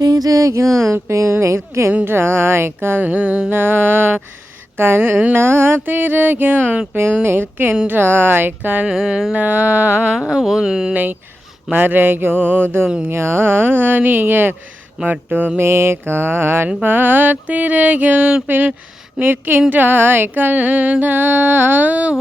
திரையில் பின் நிற்கின்றாய் கண்ணா கண்ணா திரையில் பின் நிற்கின்றாய் கண்ணா உன்னை மறையோதும் ஞானியர் மட்டுமே காண்பார் திரையில் பின் நிற்கின்றாய் கண்ணா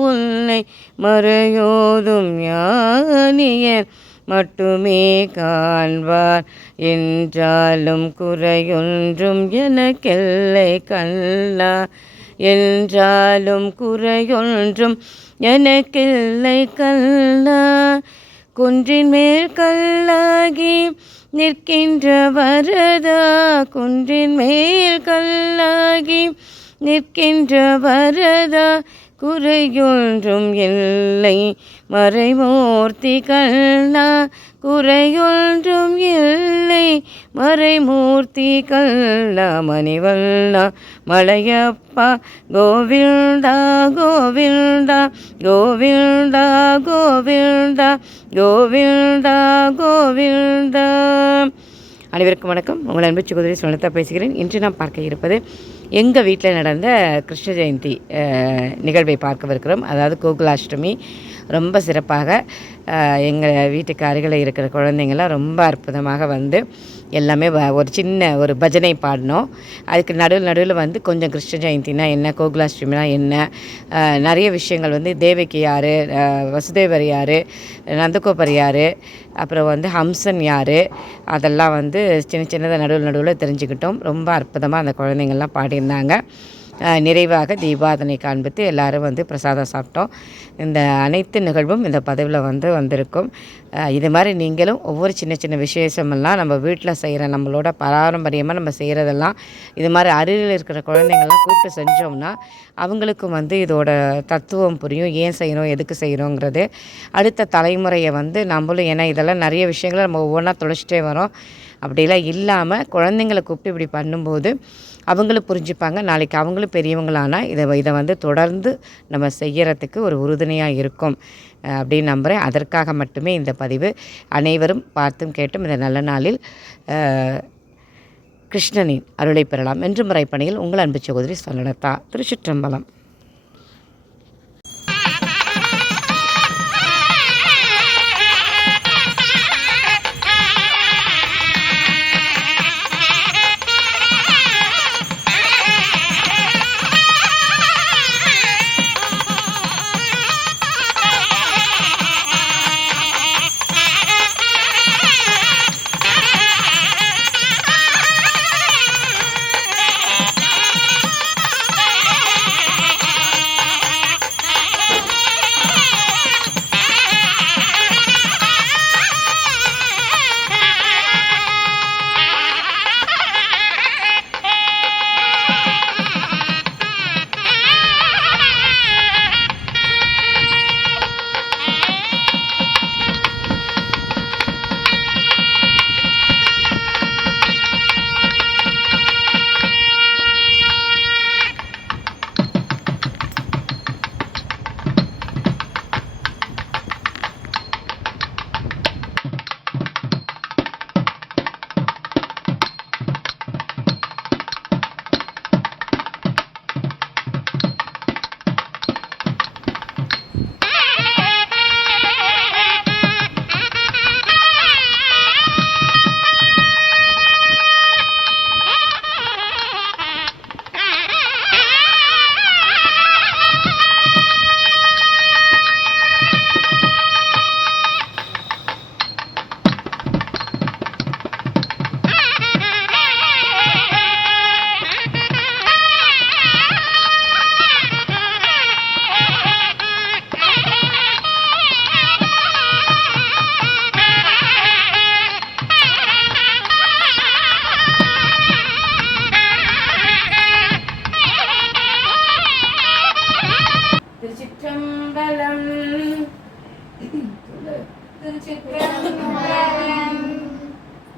உன்னை மறையோதும் ஞானியர் மட்டுமே காண்பார் என்றாலும் குறையொன்றும் எனக்கில்லை கண்ணா என்றாலும் குறையொன்றும் எனக்கில்லை கண்ணா குன்றின் மேல் கல்லாகி நிற்கின்ற வரதா குன்றின் மேல் கல்லாகி நிற்கின்ற வரதா குறையொன்றும் இல்லை மறைமூர்த்தி கண்ணா குறையொன்றும் இல்லை மறைமூர்த்தி கண்ணா மணிவண்ணா மலையப்பா கோவிந்தா கோவிந்தா கோவிந்தா கோவிந்தா கோவிந்தா கோவிந்தா. அனைவருக்கும் வணக்கம். உங்கள் அன்பு சகோதரி சுனதா பேசுகிறேன். இன்று நாம் பார்க்க இருப்பது எங்கள் வீட்டில் நடந்த கிருஷ்ண ஜெயந்தி நிகழ்வை பார்க்கவிருக்கிறோம். அதாவது கோகுலாஷ்டமி ரொம்ப சிறப்பாக எங்கள் வீட்டுக்கு அருகில் இருக்கிற குழந்தைங்கள்லாம் ரொம்ப அற்புதமாக வந்து எல்லாமே ஒரு சின்ன ஒரு பஜனை பாடினோம். அதுக்கு நடுவில் வந்து கொஞ்சம் கிருஷ்ண ஜெயந்தினா என்ன, கோகுலாஷ்டமினா என்ன, நிறைய விஷயங்கள் வந்து தேவகி யார், வசுதேவர் யார், நந்தகோபர் யார், அப்புறம் வந்து ஹம்சன் யார், அதெல்லாம் வந்து சின்னதாக நடுவில் தெரிஞ்சுக்கிட்டோம். ரொம்ப அற்புதமாக அந்த குழந்தைங்கள்லாம் பாடியிருந்தாங்க. நிறைவாக தீபாதனை காண்பித்து எல்லோரும் வந்து பிரசாதம் சாப்பிட்டோம். இந்த அனைத்து நிகழ்வும் இந்த பதிவில் வந்திருக்கும். இது மாதிரி நீங்களும் ஒவ்வொரு சின்ன விசேஷமெல்லாம் நம்ம வீட்டில் செய்கிற நம்மளோட பாரம்பரியமாக நம்ம செய்கிறதெல்லாம் இது மாதிரி அருகில் இருக்கிற குழந்தைங்கள்லாம் கூப்பிட்டு செஞ்சோம்னா அவங்களுக்கும் வந்து இதோட தத்துவம் புரியும். ஏன் செய்கிறோம், எதுக்கு செய்கிறோங்கிறது அடுத்த தலைமுறையை வந்து நம்மளும், ஏன்னா இதெல்லாம் நிறைய விஷயங்களை நம்ம ஒவ்வொன்றா தொலைச்சிட்டே வரோம். அப்படிலாம் இல்லாமல் குழந்தைங்களை கூப்பிட்டு இப்படி பண்ணும்போது அவங்களும் புரிஞ்சுப்பாங்க. நாளைக்கு அவங்களும் பெரியவங்களானால் இதை வந்து தொடர்ந்து நம்ம செய்கிறதுக்கு ஒரு உறுதுணையாக இருக்கும் அப்படின்னு நம்புகிறேன். அதற்காக மட்டுமே இந்த பதிவு. அனைவரும் பார்த்தும் கேட்டும் இந்த நல்ல நாளில் கிருஷ்ணனின் அருளை பெறலாம் என்று முறைப்பணியில் உங்கள் அன்பு சகோதரி சுனதா. திருச்சிற்றம்பலம்.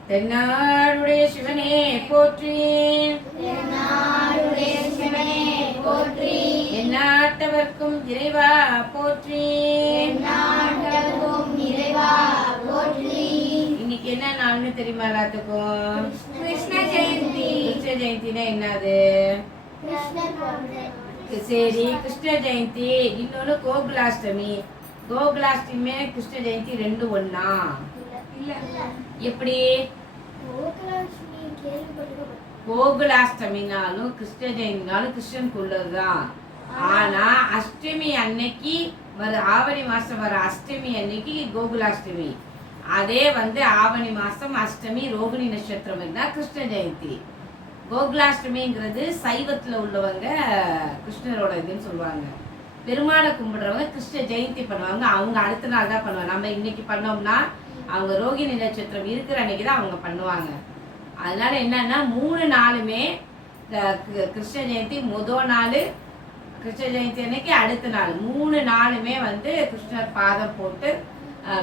தென்னாடுடைய சிவனே போற்றி, எந்நாட்டவர்க்கும் இறைவா போற்றி. இன்னைக்கு என்ன நாள்னு தெரியுமா எல்லாத்துக்கும்? கிருஷ்ண ஜெயந்தினா என்னது? சரி, கிருஷ்ண ஜெயந்தி. இன்னொன்னு கோகுலாஷ்டமி. கோகுலாஷ்டமி கிருஷ்ண ஜெயந்தி ரெண்டு ஒண்ணா? எப்படி? கோகுலாஷ்டமினாலும் கிருஷ்ண ஜெயந்தினாலும் கிருஷ்ணனுக்கு உள்ளதுதான். ஆனா அஷ்டமி அன்னைக்கு ஆவணி மாசம் வர அஷ்டமி அன்னைக்கு கோகுலாஷ்டமி. அதே ஆவணி மாசம் அஷ்டமி ரோகிணி நட்சத்திரம் இருந்தால் கிருஷ்ண ஜெயந்தி. கோகுலாஷ்டமிங்கிறது சைவத்துல உள்ளவங்க கிருஷ்ணரோட இதுன்னு சொல்லுவாங்க. பெருமாளை கும்பிடுறவங்க கிருஷ்ண ஜெயந்தி பண்ணுவாங்க. அவங்க அடுத்த நாள் தான் பண்ணுவாங்க. நம்ம இன்னைக்கு பண்ணோம்னா அவங்க ரோகிணி நட்சத்திரம் இருக்கிற அன்னைக்கு தான் அவங்க பண்ணுவாங்க. அதனால என்னன்னா 3 நாளுமே கிருஷ்ண ஜெயந்தி முதல் நாள், கிருஷ்ண ஜெயந்தி அன்னைக்கு அடுத்த நாள் 3 நாளுமே கிருஷ்ணர் பாதம் போட்டு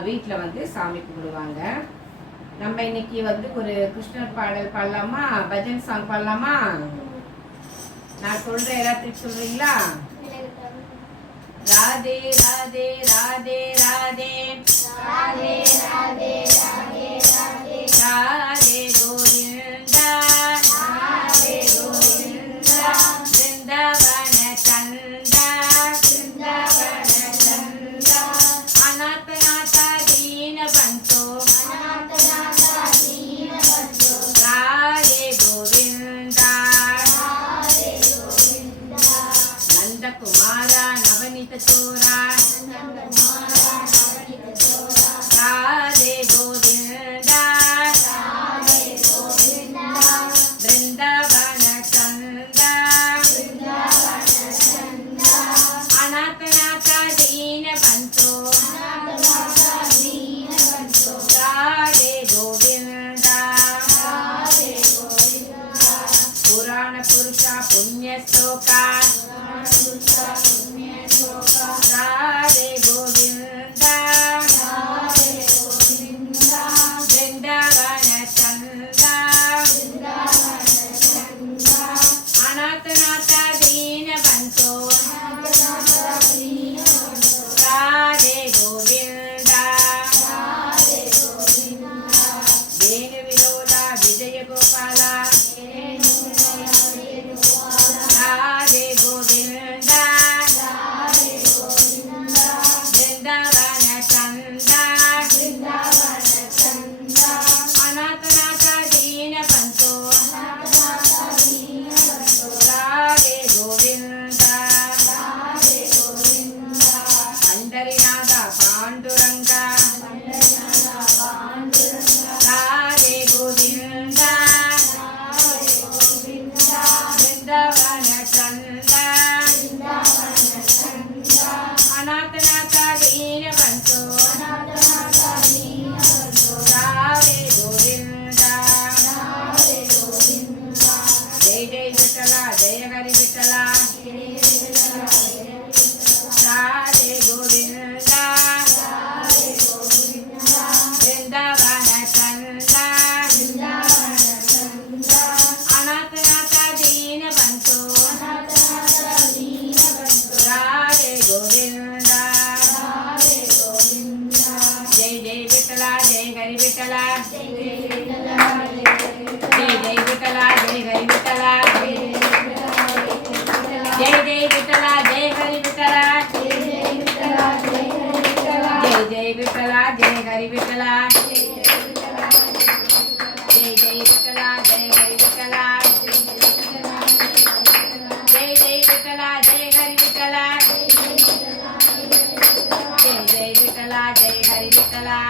வீட்டில் சாமி கும்பிடுவாங்க. நம்ம இன்னைக்கு ஒரு கிருஷ்ணர் பாடல் பாடலாமா? பஜன் சாங் பாடலாமா? நான் சொல்றேன், எல்லாத்துக்கும் சொல்றீங்களா? ராதே ராதே ராதே ராதே ராதே ராதே ராதே ராதே ராதே கோவிந்தா ராதே கோவிந்தா பிருந்தாவன சந்தா பிருந்தாவன சந்தா அநாத நாதா தீன பந்தோ அநாத நாதா தீன பந்தோ ராதே கோவிந்தா ராதே கோவிந்தா நந்தகுமாரா நவனித சோரா நந்தகுமாரா நவனித சோரா ராதே கோவிந்தா ராதே கோவிந்தா பிருந்தாவன சந்தா பிருந்தாவன சந்தா அநாத நாதா தீன பந்தோ அநாத நாதா தீன பந்தோ ராதே கோவிந்தா ராதே கோவிந்தா புராண புருஷா புண்ணிய ஸ்லோகா ராதே கோவிந்தா ராதே கோவிந்தா பிருந்தாவன சந்தா பிருந்தாவன சந்தா அநாத நாதா தீன பந்தோ அநாத நாதா தீன பந்தோ ராதே கோவிந்தா ராதே கோவிந்தா வேணு விலோலா விஜய கோபாலா ராதே கோவிந்தா ராதே கோவிந்தா பிருந்தாவன சந்தா பிருந்தாவன சந்தா அநாத நாதா தீன பந்தோ அநாத நாதா தீன பந்தோ ராதே கோவிந்தா ராதே கோவிந்தா பண்டரிநாதா பாண்டுரங்கா பண்டரிநாதா பாண்டுரங்கா ராதே கோவிந்தா ராதே கோவிந்தா பிருந்தாவன சந்தா பிருந்தாவன சந்தா அநாத நாதா தீன பந்தோ அநாத நாதா தீன பந்தோ ராதே கோவிந்தா ராதே கோவிந்தா ஜெய ஜெய விட்டலா ஜெய ஹரி விட்டலா ராதே கோவிந்தா ராதே கோவிந்தா பிருந்தாவன சந்தா பிருந்தாவன சந்தா அநாத நாதா தீன பந்தோ அநாத நாதா தீன பந்தோ ராதே கோவிந்தா ராதே கோவிந்தா ஜெய ஜெய விட்டலா ஜெய ஹரி விட்டலா ஜெய ஜெய விட்டலா ஜெய ஜெய விட்டலா ஜெய ஹரி விட்டலா ஜெய ஜெய விட்டலா ஜெய ஹரி விட்டலா ஜெய ஜெய விட்டலா ஜெய ஹரி விட்டலா ஜெய ஜெய விட்டலா ஜெய ஹரி விட்டலா ஜெய ஜெய விட்டலா ஜெய ஹரி விட்டலா ஜெய ஜெய விட்டலா ஜெய ஹரி விட்டலா ஜெய ஜெய விட்டலா ஜெய ஹரி விட்டலா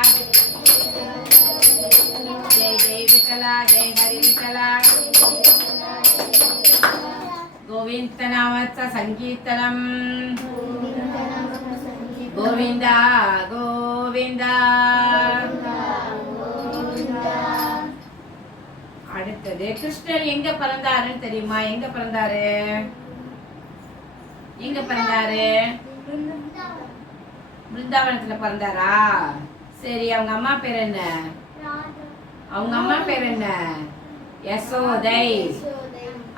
ஜெய ஜெய விட்டலா ஜெய ஹரி விட்டலா गोविंद नामच संकीर्तनम गोविंदा गोविंदा அடுத்தது கிருஷ்ணர் எங்க பிறந்தாருன்னு தெரியுமா? எங்க பிறந்தாரு? எங்க பிறந்தாரு? பிருந்தாவனத்துல பிறந்தாரா? சரி, அவங்க அம்மா பேர் என்ன? அவங்க அம்மா பேர் என்ன? யசோதை.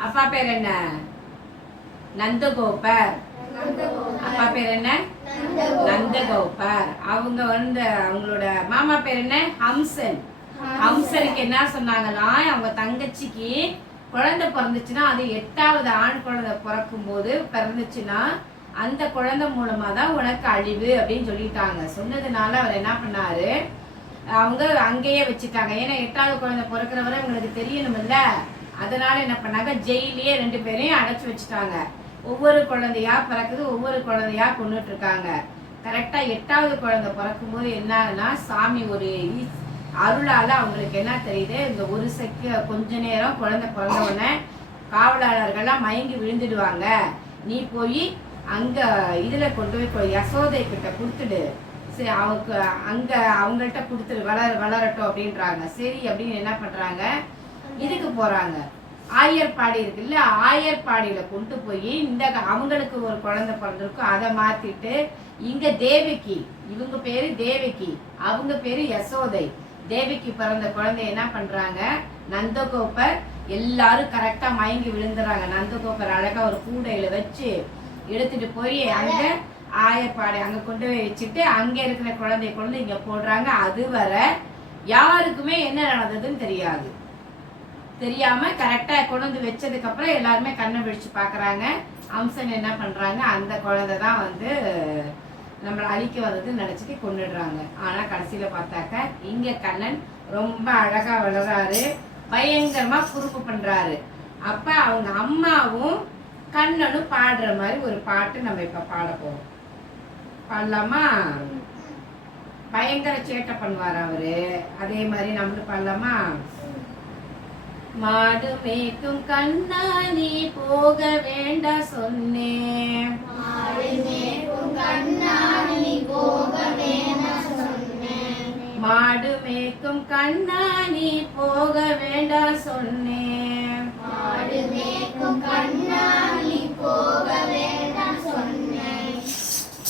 அப்பா பேர் என்ன? நந்தகோபர். அப்பா பேர் என்ன? நந்தகோபர். அவங்க அவங்களோட மாமா பேர் என்ன? ஹம்சன். அம்சனுக்கு என்ன சொன்னாங்கன்னா, அவங்க தங்கச்சிக்கு குழந்தை பிறந்துச்சுன்னா, அது 8வது ஆண் குழந்தை பிறந்துச்சுன்னா அந்த குழந்தை மூலமா தான் உனக்கு அழிவு அப்படின்னு சொல்லிட்டாங்க. சொன்னதுனால அவர் என்ன பண்ணாரு, அவங்க அங்கேயே வச்சுட்டாங்க. ஏன்னா 8வது குழந்தை பிறக்கிற வரை இவங்களுக்கு தெரியணும்ல. அதனால என்ன பண்ணாங்க, ஜெயிலே 2 பேரையும் அடைச்சி வச்சுட்டாங்க. ஒவ்வொரு குழந்தையா பிறக்குது, ஒவ்வொரு குழந்தையா கொண்டுட்டு இருக்காங்க. கரெக்டா 8வது குழந்தை பிறக்கும்போது என்ன ஆகுனா, சாமி ஒரு அருளால அவங்களுக்கு என்ன தெரியுது, இந்த ஒரு கொஞ்ச நேரம் குழந்தை பிறந்த உடனே காவலாளர்கள்லாம் மயங்கி விழுந்துடுவாங்க. நீ போய் அங்க இதுல கொண்டு போய் யசோதை கிட்ட கொடுத்துடு, சரி அவங்க அங்க அவங்கள்ட்ட கொடுத்துரு, வளரட்டும் அப்படின்றாங்க. சரி அப்படின்னு என்ன பண்றாங்க, இதுக்கு போறாங்க. ஆயர்பாடி இருக்குல்ல, ஆயர்பாடியில கொண்டு போய் இந்த அவங்களுக்கு ஒரு குழந்தை பிறந்திருக்கும், அதை மாத்திட்டு இங்க தேவகி, இவங்க பேரு தேவகி, அவங்க பேரு யசோதை. தேவகி பிறந்த குழந்தை என்ன பண்றாங்க, நந்தகோபர் எல்லாரும் கரெக்டா மயங்கி விழுந்துறாங்க. நந்தகோபர் அழகா ஒரு கூடையில வச்சு எடுத்துட்டு போய் அங்க ஆயப்பாடி அங்க கொண்டு போய் வச்சுட்டு அங்க இருக்கிற குழந்தை கொண்டு இங்க போடுறாங்க. அதுவரை யாருக்குமே என்ன நடந்ததுன்னு தெரியாம கரெக்டா கொண்டு வந்து வச்சதுக்கு அப்புறம் எல்லாருமே கண்ணை விழிச்சு பாக்குறாங்க. அம்சன் என்ன பண்றாங்க, அந்த குழந்தை தான் வந்து நம்மளை அழிக்க வந்ததுன்னு நினைச்சிட்டு கொண்டுடுறாங்க. ஆனா கடைசியில பார்த்தாக்க இங்க கண்ணன் ரொம்ப அழகா வளர்றாரு, பயங்கரமா குறும்பு பண்றாரு. அப்ப அவங்க அம்மாவும் கண்ணனும் பாடுற மாதிரி ஒரு பாட்டு நம்ம இப்ப பாட போறோம். பாடலாமா? பயங்கர சேட்டை பண்ணுவார் அவரு, அதே மாதிரி நம்மளும் பாடலாமா? மாடு மேய்க்கும் கண்ணா நீ போக வேண்டாம் சொன்னேன், மாடு மேய்க்கும் கண்ணா நீ போக வேண்டாம் சொன்னேன், மாடு மேய்க்கும் கண்ணா நீ போக வேண்டாம் சொன்னேன், மாடு மேய்க்கும் கண்ணா நீ போக வேண்டாம் சொன்னேன்,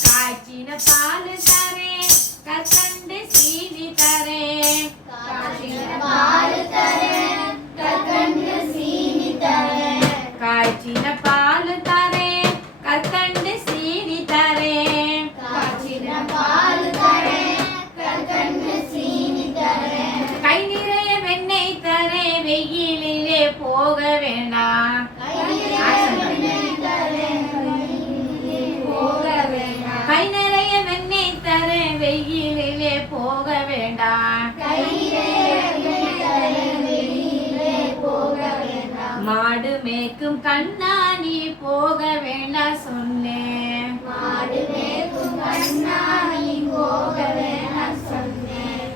காய்ச்சின பால் தரேன் கற்கண்டு சீனி தரேன், காய்ச்சின பால் தரேன் கற்கண்டு சீனி தரேன், காய்ச்சின பால் தரேன் கற்கண்டு சீனி தரேன், காய்ச்சின பால் தரேன் கற்கண்டு சீனி தரேன், கை நிறைய வெண்ணெய் தரேன் வெயிலிலே போக வேண்டாம், கை நிறைய வெண்ணெய் தரேன் வெயிலிலே போக வேண்டாம், மாடு மேய்க்கும் கண்ணா நீ போக வேண்டாம் சொன்னேன், மாடு மேய்க்கும் கண்ணா நீ போக வேண்டாம் சொன்னேன்,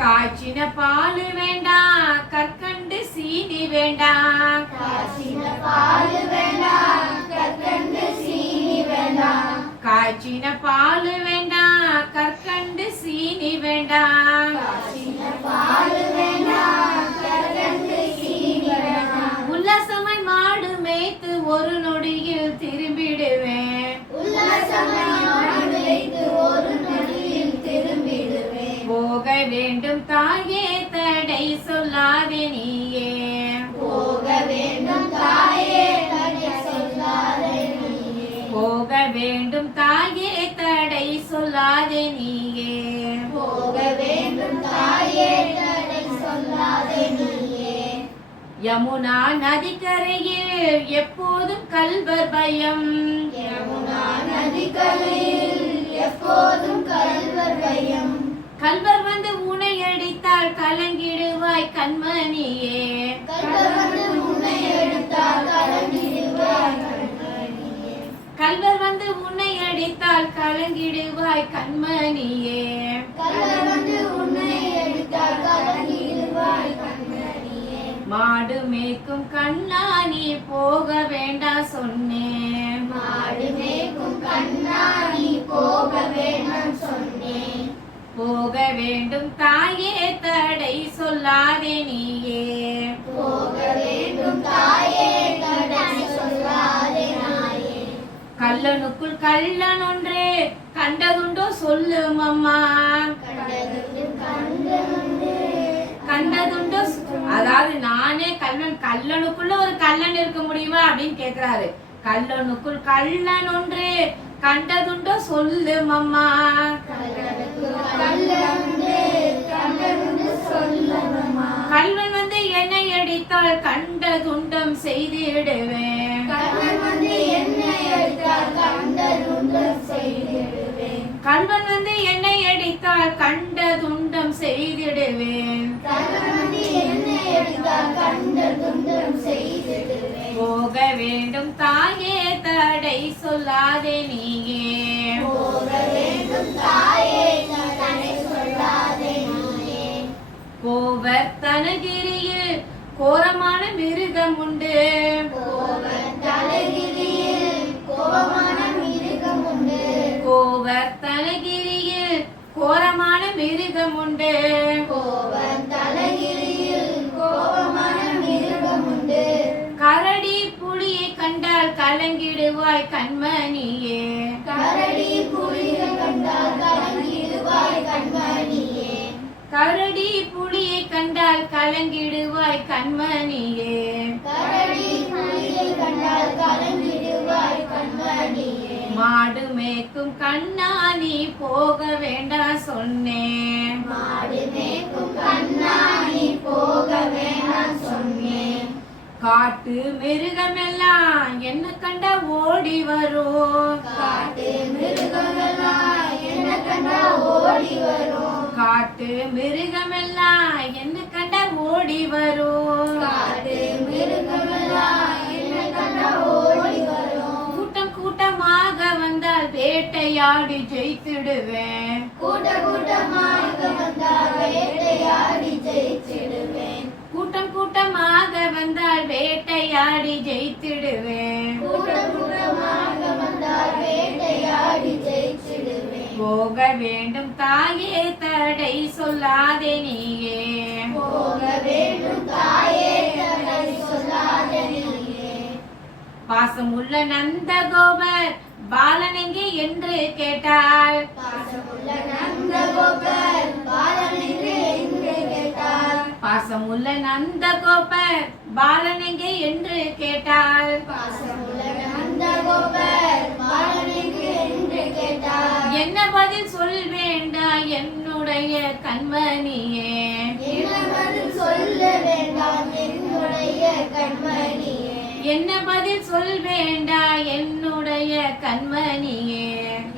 காய்ச்சின பால் வேண்டாம் கற்கண்டு சீனி வேண்டாம், காய்ச்சின பால் வேண்டாம் கற்கண்டு சீனி வேண்டாம், காய்ச்சின பால் வேண்டாம் கற்கண்டு சீனி வேண்டாம், காய்ச்சின பால் வேண்டாம் கற்கண்டு சீனி வேண்டாம், உல்லாசமாய் மாடு மேய்த்து ஒரு நொடியில் திரும்பிடுவேன், உல்லாசமாய் மாடு மேய்த்து ஒரு நொடியில் திரும்பிடுவேன், போக வேண்டும் தாயே தடை சொல்லாதே நீயே, போக வேண்டும் தாயே தடை சொல்லாதே நீயே, போக வேண்டும் தாயே தடை சொல்லாதே நீயே, போக வேண்டும் தாயே தடை சொல்லாதே நீயே, யமுனா நதிக்கரையில் எப்போதும் கல்வர் பயம், யமுனா நதிக்கரையில் எப்போதும் கல்வர் பயம், கல்வர் வந்து உன்னை அடித்தால் கலங்கிடுவாய் கண்மணியே, கல்வர் வந்து உன்னை அடித்தால் கலங்கிடுவாய் கண்மணியே, கல்வர் வந்து உன்னை அடித்தால் கலங்கிடுவாய் கண்மணியே, கல்வர் வந்து உன்னை அடித்தால் கலங்கிடுவாய் கண்மணியே, மாடு மேய்க்கும் கண்ணா நீ போக வேண்டாம் சொன்னேன், மாடு மேய்க்கும் கண்ணா நீ போக வேண்டாம் சொன்னேன், போக வேண்டும் தாயே தடை சொல்லாதே நீயே, போக வேண்டும் தாயே தடை சொல்லாதே நாயே, கள்ளனுக்குள் கள்ளன் ஒன்று கண்டதுண்டோ சொல்லும் அம்மா, கண்டதுண்டோ, அதாவது நானே கள்ளனுக்குள்ள ஒரு கள்ளன் இருக்க முடியுமா அப்படின்னு கேக்குறாரு. கள்ளனுக்குள் கள்ளன் ஒன்று கண்டதுண்டோ சொல்லும் அம்மா, கள்ளனுக்குள் கள்ளன் ஒன்று கண்டதுண்டோ சொல்லும் கல்வன் வந்து என்னை அடித்தால் கண்ட துண்டம் செய்திடுவேன். கல்வன் வந்து என்னை அடித்தால் கண்ட துண்டம் செய்திடுவேன். கல்வன் வந்து என்னை அடித்தால் கண்ட துண்டம் செய்திடுவேன். கல்வன் வந்து என்னை அடித்தால் கண்ட துண்டம் செய்திடுவேன். போக வேண்டும் தாயே தடை சொல்லாதே நீயே. போக வேண்டும் தாயே தடை சொல்லாதே நீயே. கோவர் தனகிரியில் கோரமான மிருகம் உண்டு. கோவர் தனகிரியில் கோபமான மிருகம் உண்டு. கோவர் தனகிரியில் கோரமான மிருகம் உண்டு. கோவர் தனகிரியில் கோபமான மிருகம் உண்டு. கரடி புலியை கண்டால் கலங்கிடுவாய் கண்மணியே. கரடி புலியை கண்டால் கலங்கிடுவாய் கண்மணியே. கரடி புலியை கண்டால் கலங்கிடுவாய் கண்மணியே. கரடி புலியை கண்டால் கலங்கிடுவாய் கண்மணியே. மாடு மேய்க்கும் கண்ணா நீ போக வேண்டாம் சொன்னேன். மாடு மேய்க்கும் கண்ணா நீ போக வேண்டாம் சொன்னேன். காட்டு மிருகமெல்லாம் என்ன கண்டா ஓடி வரும். காட்டு மிருகமெல்லாம் என்ன கண்டா ஓடி வரும். காட்டு மிருகமெல்லாம் என்ன கண்டா ஓடி வரும். காட்டு மிருகமெல்லாம் என்ன கண்டா ஓடி வரும். கூட்டம் கூட்டமாக வந்தால் வேட்டையாடி ஜெயித்திடுவேன். கூட்டமாக வந்தால் வேட்டையாடி ஜெயிச்சிடுவேன். கூட்டம் கூட்டமாக வந்தால் வேட்டையாடி ஜெயித்திடுவேன். கூட்டமாக வந்தால் வேட்டையாடி ஜெயிச்சிடுவேன். போக வேண்டும் தாயே தடை சொல்லாதே நீயே. போக வேண்டும் தாயே தடை சொல்லாதே நீயே. பாசமுள்ள நந்தகோபர் பாலனெங்கே என்று கேட்டாள். பாசமுள்ள நந்தகோபர் பாலனெங்கே என்று கேட்டாள். பாசமுள்ள நந்தகோபர் பாலனெங்கே என்று கேட்டாள். பாசமுள்ள நந்தகோபர் பாலனெங்கே என்று கேட்டாள். என்ன பதில் சொல் வேண்டாம் என்னுடைய கண்மணியே. என்ன பதில் சொல்ல வேண்டாம் என்னுடைய கண்மணியே. என்ன பதில் சொல் வேண்டாம் என்னுடைய கண்மணியே.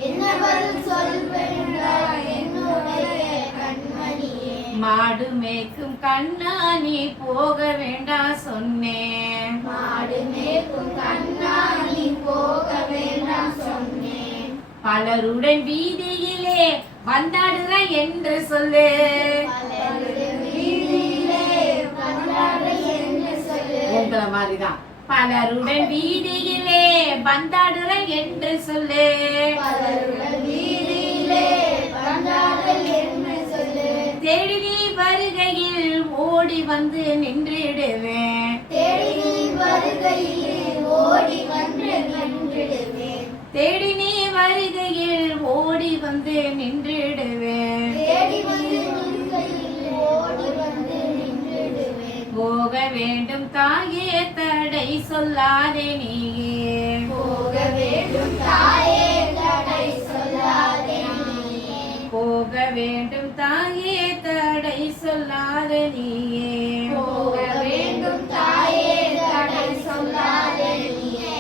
என்ன பதில் சொல் வேண்டாம் என்னுடைய கண்மணியே. மாடு மேய்க்கும் கண்ணா நீ போக வேண்டாம் சொன்னேன். மாடு மேய்க்கும் கண்ணா நீ போக வேண்டாம் சொன்னேன். பலருடன் வீதியிலே வந்தாடுற என்று சொல்லு. பலருடைய வீதியிலே வந்தாட என்று சொல்லு. உங்களை மாதிரிதான் பலருடன் வீதியிலே வந்தாடுற என்று சொல்லு. பலருடைய வீதியிலே வந்தாட என்று சொல்லு. தேடி நீ வருகையில் ஓடி வந்து நின்றிடுவேன். தேடி நீ வருகையில் ஓடி வந்து நின்றிடுவேன். தேடி நீ வருகையில் ஓடி வந்து நின்றிடுவேன். தேடி வந்து வருகையில் ஓடி வந்து நின்றிடுவேன். போக வேண்டும் தாயே தடை சொல்லாதே நீயே. போக வேண்டும் தாயே தடை சொல்லாதே நீயே. போக வேண்டும் தாயே தடை சொல்லாதே நீயே. போக வேண்டும் தாயே தடை சொல்லாதே நீயே.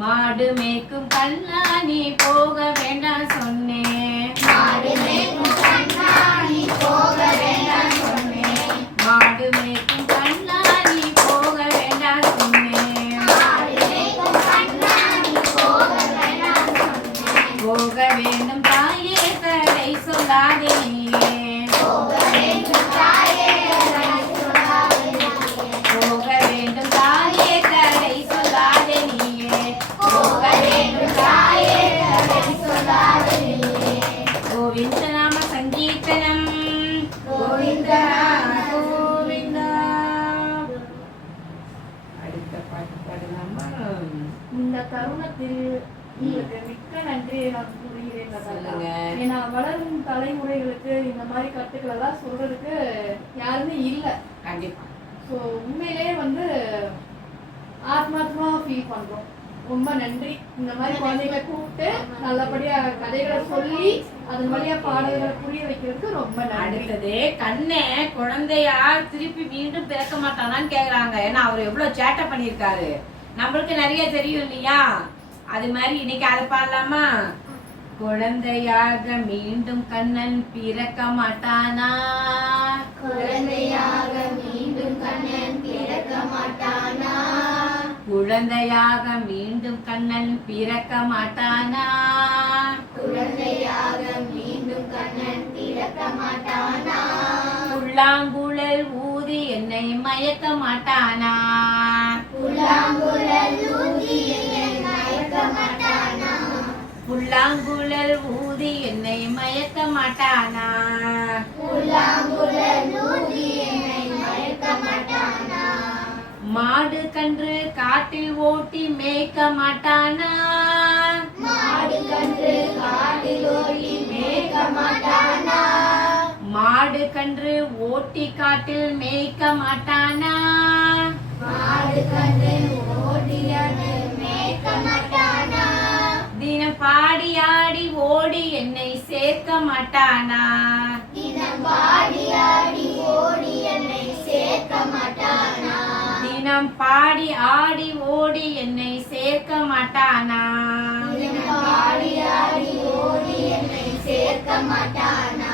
மாடு மேய்க்கும் கண்ணா நீ போக வேண்டாம் சொன்னேன். மாடு மேய்க்கும் கண்ணா நீ போக வேண்டாம் சொன்னேன். மாடு மேய்க்கும் கண்ணா நீ போக வேண்டாம் சொன்னேன். மாடு மேய்க்கும் கண்ணா நீ போக வேண்டாம் சொன்னேன். போக வேண்டும் தாயே தடை சொல்லாதே நீயே. போக வேண்டும் தாயே தடை சொல்லாதே நீயே. போக வேண்டும் தாயே தடை சொல்லாதே நீயே. போக வேண்டும் தாயே தடை சொல்லாதே நீயே. கோவிந்த நாம சங்கீர்த்தனம். கோவிந்தா கோவிந்தா. அடுத்த பாட்டு பாடலாமா? இந்த தருணத்தில் உங்களுக்கு மிக்க நன்றியை நான் கூறுகிறேன் தாத்தா. சொல்லுங்க. ஏன்னா வளரும் தலைமுறைகளுக்கு இந்த மாதிரி கருத்துக்களை எல்லாம் சொல்றதுக்கு யாருமே இல்லை. கண்டிப்பா. ஸோ உண்மையிலேயே வந்து ஆத்மாத்மா ஃபீல் பண்றோம். ரொம்ப நன்றி. இந்த மாதிரி குழந்தைகளை கூப்பிட்டு நல்லபடியா கதைகளை சொல்லி அதன் வழியா பாடல்களை புரிய வைக்கிறதுக்கு ரொம்ப நன்றி. அடுத்தது கண்ணே குழந்தையா திருப்பி மீண்டும் பிறக்க மாட்டானான்னு கேக்குறாங்க. ஏன்னா அவர் எவ்வளவு சேட்டை பண்ணியிருக்காரு, நம்மளுக்கு நிறைய தெரியும் இல்லையா? அது மாதிரி இன்னைக்கு அதை பாடலாமா? குழந்தையாக மீண்டும் கண்ணன் பிறக்க மாட்டானா, குழந்தையாக மீண்டும் கண்ணன் பிறக்க மாட்டானா, குழந்தையாக மீண்டும் கண்ணன் பிறக்க மாட்டானா, குழந்தையாக மீண்டும் கண்ணன் பிறக்க மாட்டானா, புல்லாங்குழல் ஊதி என்னை மயக்க மாட்டானா, புல்லாங்குழல் ஊதி என்னை மயக்க மாட்டானா, புல்லாங்குழல் ஊதி என்னை மயக்க மாட்டானா, புல்லாங்குழல் ஊதி என்னை மயக்க மாட்டானா, மாடு கன்று காட்டில் ஓட்டி மேய்க்க மாட்டானா, மாடு கன்று காட்டில் ஓடி மேய்க்க மாட்டானா, மாடு கன்று ஓட்டி காட்டில் மேய்க்க மாட்டானா, மாடு கன்று ஓடி மேய்க்க மாட்டானா, தினம் பாடி ஆடி ஓடி என்னை சேர்க்க மாட்டானா, தினம் பாடி ஆடி ஓடி என்னை சேர்க்க மாட்டானா, தினம் பாடி ஆடி ஓடி என்னை சேர்க்க மாட்டானா, தினம் பாடி ஆடி ஓடி என்னை சேர்க்க மாட்டானா,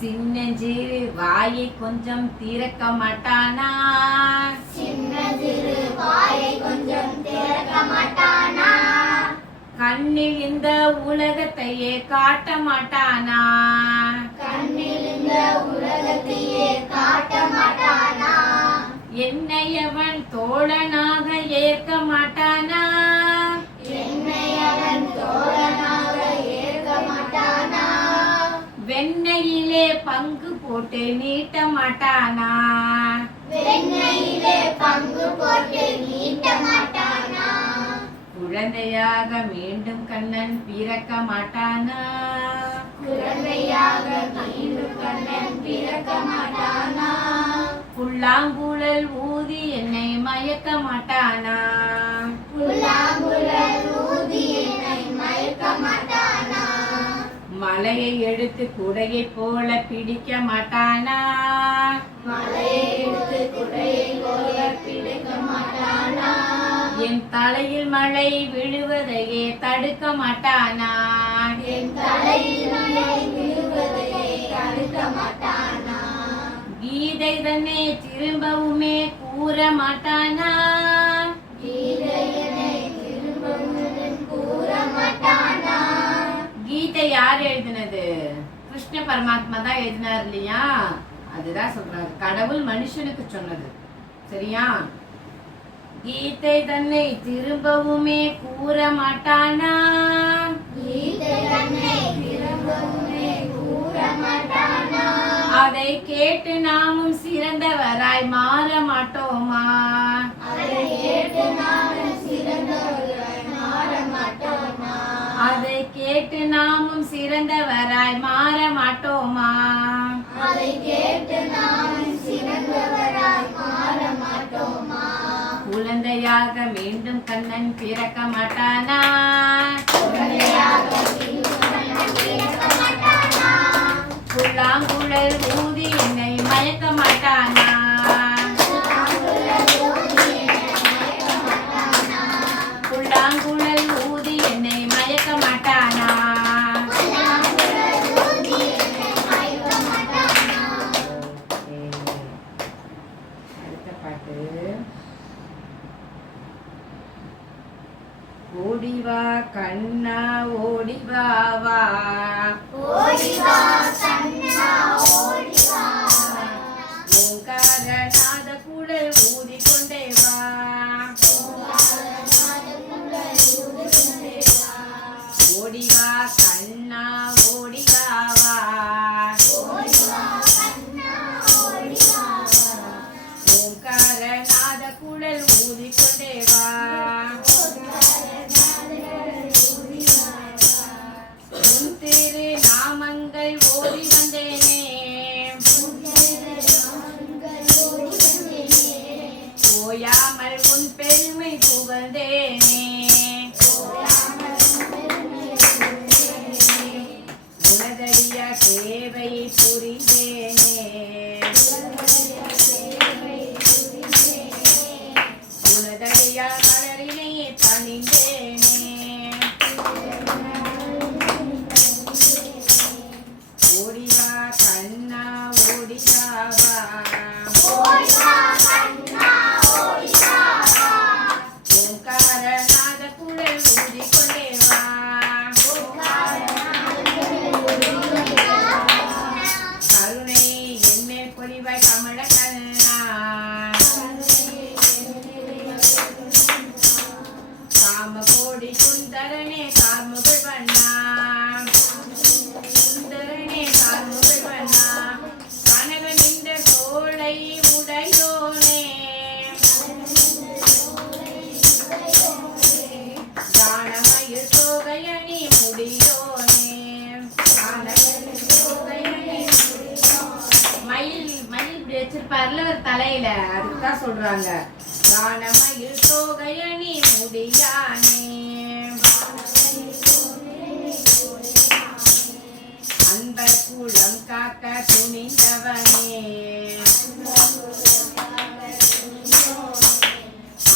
சின்னஞ்சிறு வாயை கொஞ்சம் திறக்க மாட்டானா, சின்னஞ்சிறு வாயை கொஞ்சம் திறக்க மாட்டானா, கண்ணில் இந்த உலகத்தையே காட்ட மாட்டானா, கண்ணில் இந்த உலகத்தையே காட்ட மாட்டானா, என்னை அவன் தோழனாக ஏற்க மாட்டானா, என்னை அவன் தோழனாக ஏற்க மாட்டானா, வெண்ணையிலே பங்கு போட்டு நீட்ட மாட்டானா, வெண்ணையிலே பங்கு போட்டு நீட்ட மாட்டானா, குழந்தையாக மீண்டும் கண்ணன் பிறக்க மாட்டானா, குழந்தையாக மீண்டும் கண்ணன் பிறக்க மாட்டானா, புல்லாங்குழல் ஊதி என்னை மயக்க மாட்டானா, புல்லாங்குழல் ஊதி என்னை மயக்க மாட்டானா, மலையை எடுத்து குடையை போல பிடிக்க மாட்டானா, மலையை எடுத்து குடையை போல பிடிக்க மாட்டானா, என் தலையில் மழை விழுவதையே தடுக்க மாட்டானா, என் தலையில் மழை விழுவதையே தடுக்க மாட்டானா, கீதை தன்னை திரும்பவுமே கூற மாட்டானா, கீதையனை திரும்பவும் கூற மாட்டானா, கீதை யார் எழுதினது? கிருஷ்ண பரமாத்மா தான் எழுதினார் இல்லையா? அதுதான் சொல்றாரு, கடவுள் மனுஷனுக்கு சொன்னது. சரியா? கீதை தன்னை திரும்பவுமே கூற மாட்டானா, கீதையனை திரும்பவுமே கூற மாட்டானா, அதை கேட்டு நாமும் சிறந்தவராய் மாற மாட்டோமா, அதை கேட்டு நாமும் சிறந்தவராய் மாற மாட்டோமா, அதை கேட்டு நாமும் சிறந்தவராய் மாற மாட்டோமா, அதை கேட்டு நாமும் சிறந்தவராய் மாற மாட்டோமா, குழந்தையாக மீண்டும் கண்ணன் பிறக்க மாட்டானா, குழந்தையாக மீண்டும் கண்ணன் பிறக்க மாட்டானா, புல்லாங்குழல் ஊதி என்னை மயக்க மாட்டானா, புல்லாங்குழல் ஊதி என்னை மயக்க மாட்டானா, புல்லாங்குழல் ஊதி என்னை மயக்க மாட்டானா, புல்லாங்குழல் ஊதி என்னை மயக்க மாட்டானா. அடுத்த பாட்டு. ஓடிவா கண்ணா ஓடிவா வா, ஓடி வா கண்ணா ஓடி வா, ஓங்காரநாத குழல் ஊதிக்கொண்டே வா, ஓங்காரநாதகுழல் ஊதிக்கொண்டே வா, ஓடிவா கண்ணா ஓடிவா வா, ஓடி வா கண்ணா ஓடி வா, ஓங்காரநாத குழல் ஊதிக்கொண்டே வா, உன் திரு நாமங்கள் ஓடி வந்தேனே, மலையில. அதுக்கு தான் சொல்றாங்க கானமயில் தோகையணி முடியானே அன்பர் குளம் காக்க துணிந்தவனே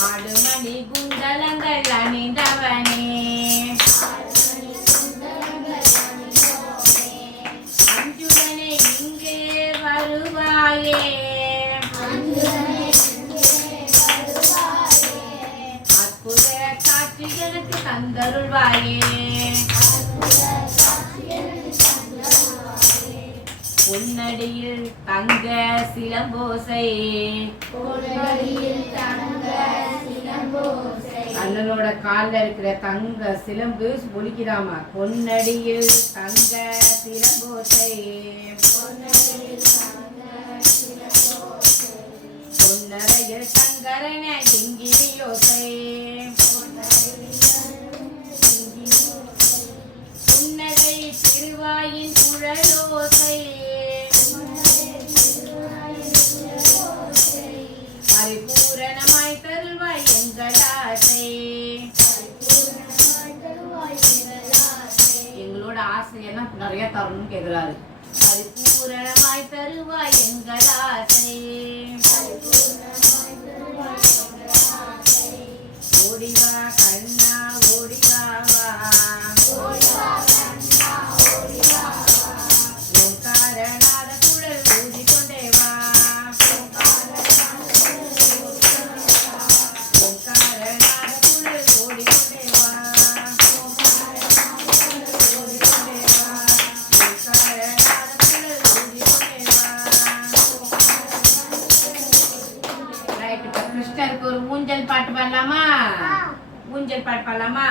ஆடுமணி குண்டலங்கள் அணிந்தவனே அஞ்சுடனே இங்கே வருவாயே அற்புத காட்சிகளுக்கு தந்தருள்வாயே பொன்னடியில் தங்க சிலம்போசை அண்ணனோட காலில் இருக்கிற தங்க சிலம்பு ஒலிக்குதாமா. பொன்னடியில் தங்க சிலம்போசை பொன்னரையில் சங்கரன கிங்கிரியோசை புன்னகை திருவாயின் குழலோசை பரிபூரணமாய் தருவாய் எங்களாசை. எங்களோட ஆசையெல்லாம் நிறைய தரணும்னு கேட்கிறாரு. பரிபூரணமாய் தருவாய் எங்களாசை. ஓடிவா கண்ணா ஓடிவா வா ஓங்காரநாத குழல் ஊதிக்கொண்டே வா ஓங்காரநாத குழல் ஓடிக்கொண்டே வா ஓங்காரநாத குழல் ஊதிக்கொண்டே வா. ரைட், இப்ப கிருஷ்ணருக்கு ஒரு ஊஞ்சல் பாட்டு பாடலாமா? ஊஞ்சல் பாட்டு பாடலாமா?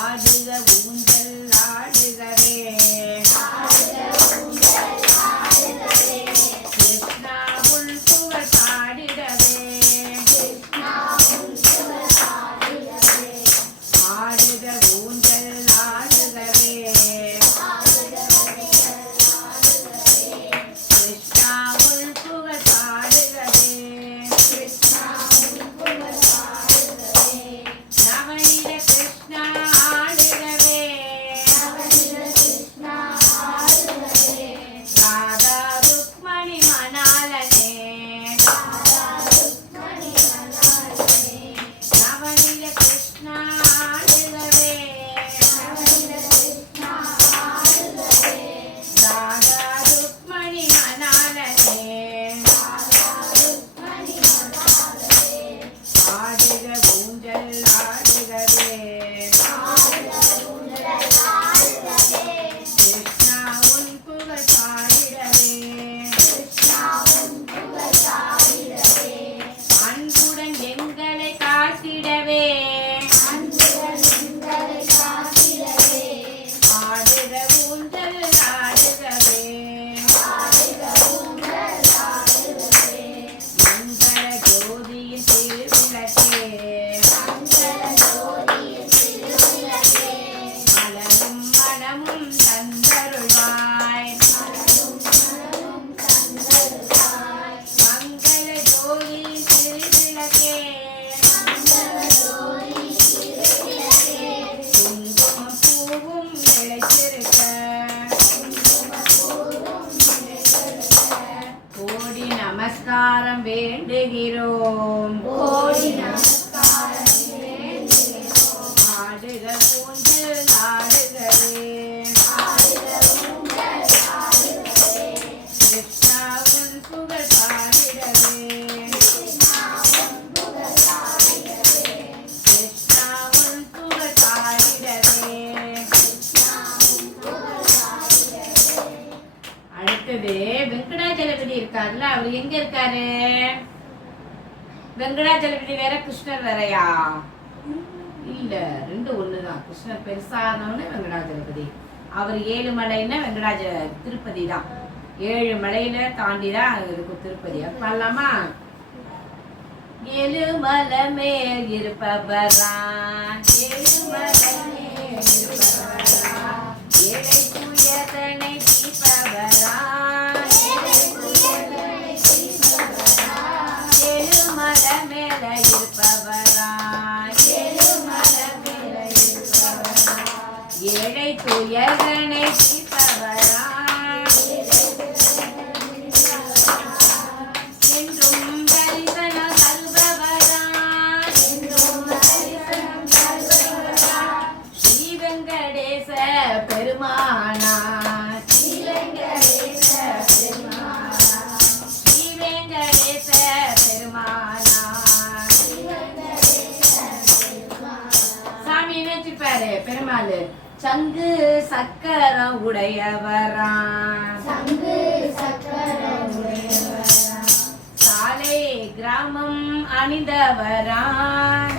ஆடுக ஊஞ்சல் ஆடுகவே கிருஷ்ணா உள் புகழ் பாடிடவே ஆடுக ஊஞ்சல் ஆடுகவே கிருஷ்ணா உள் புகழ் பாடுகவே நவநீத கிருஷ்ணா ஆடுகவே ராதா ருக்மணி மணாலனே நவநீத கிருஷ்ணா ஆடுகவே ராதா ருக்மணி மணாலனே ஆடுக ஊஞ்சல் ஆடுகவே கிருஷ்ணா உன் புகழ் பாடிடவே அன்புடன் எங்களை காத்திடவே ஆடுக ஊஞ்சல் ஆடுகவே மங்கள ஜோதியின் திருவிளக்கே மலரும் மனமும் தந்தருள்வாய் மங்கள ஜோதியின் திருவிளக்கே குங்குமம் பூவும் நிலைத்திருக்க கோடி நமஸ்காரம் வேண்டுகிறோம். ஆடுக ஊஞ்சல் ஆடுகவே கிருஷ்ணா உன் புகழ் பாடிடவே கிருஷ்ணா உன் புகழ் பாடிடவே. அடுத்தது வெங்கடாஜலபதி இருக்காருல்ல, அவர் எங்க இருக்காரு? வெங்கடாஜலபதி வேற கிருஷ்ணர் வேறயா? இல்ல, ரெண்டு ஒண்ணுதான். கிருஷ்ணர் பெருசானவனு வெங்கடாஜலபதி. அவர் 7 மலைன்னா திருப்பதி தான். 7 மலையில தாண்டி தான் இருக்கும் திருப்பதி. அது பண்ணலாமா? 7 மலை மேல் இருப்பவரா 7 மலை மேல் இருப்பவரா ஏழை துயதனை தீர்ப்பவரா துயரனை தீர்ப்பவரா என்றும் தரிசனம் தருபவரா ஸ்ரீ வெங்கடேச பெருமானா ஸ்ரீ வெங்கடேச பெருமானா சாமி நினைச்சுப்பாரு பெருமாள் சங்கு சக்கரம் உடையவரா சங்கு சக்கரம் உடையவரா சாலை கிராமம் அணிந்தவரா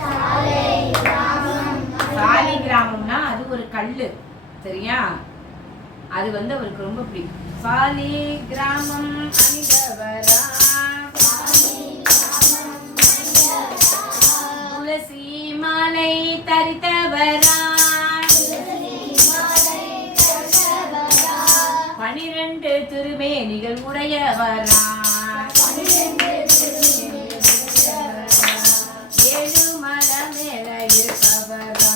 சாலை கிராமம் சாலி கிராமம்னா அது ஒரு கல்லு சரியா அது வந்து அவருக்கு ரொம்ப பிடிக்கும் சாலி கிராமம் அணிந்தவரா துளசி மாலை தரித்தவரா 12 திருமேனிகள் உடையவரா 7 மலை மேல இருப்பவரா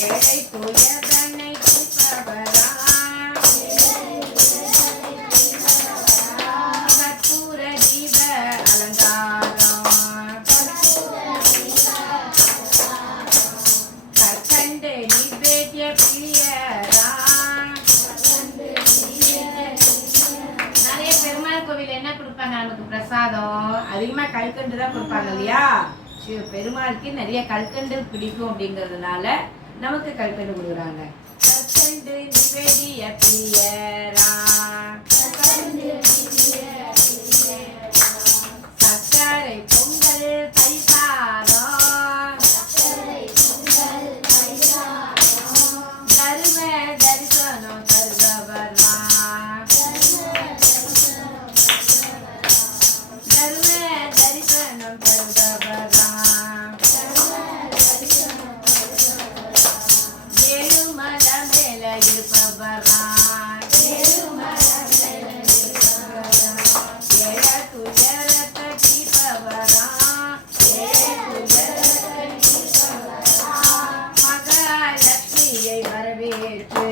ஏழை துயரனை தீர்ப்பவரா கற்பூர தீப அலங்காரம் கற்கண்டு நிவேத்திய பிரியரா நிறைய பெருமாள் கோவில் என்ன கொடுப்பாங்க நமக்கு பிரசாதம் அதிகமா கல்கண்டு தான் கொடுப்பாங்க இல்லையா பெருமாளுக்கு நிறைய கல்கண்டு பிடிக்கும் அப்படிங்கிறதுனால நமக்கு கல்கண்டு கொடுக்குறாங்க கற்கண்டு நிவேதிய பிரியரா சக்கரை பொங்கல் தைசாரம் தர்ம தரிசனம் தருபவரா தர்ம தரிசனம் தருபவரா ஏழுமலை மேல இருப்பவரா ஏழ துயரத்தை தீர்ப்பவரா மகாலட்சுமியை வரவேற்று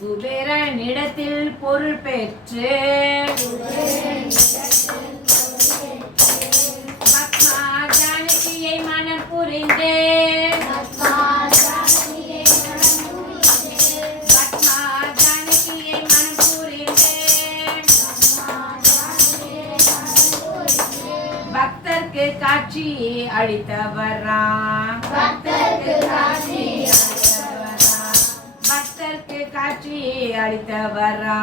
குபேரனிடத்தில் பொருள் பெற்று பத்மா ஜானகியை மனம் புரிந்து பத்மா ஜானகியை மனம் புரிந்து பக்தர்க்கு காட்சி அளித்தவரா பக்தர்க்கு காட்சி அளித்தவரா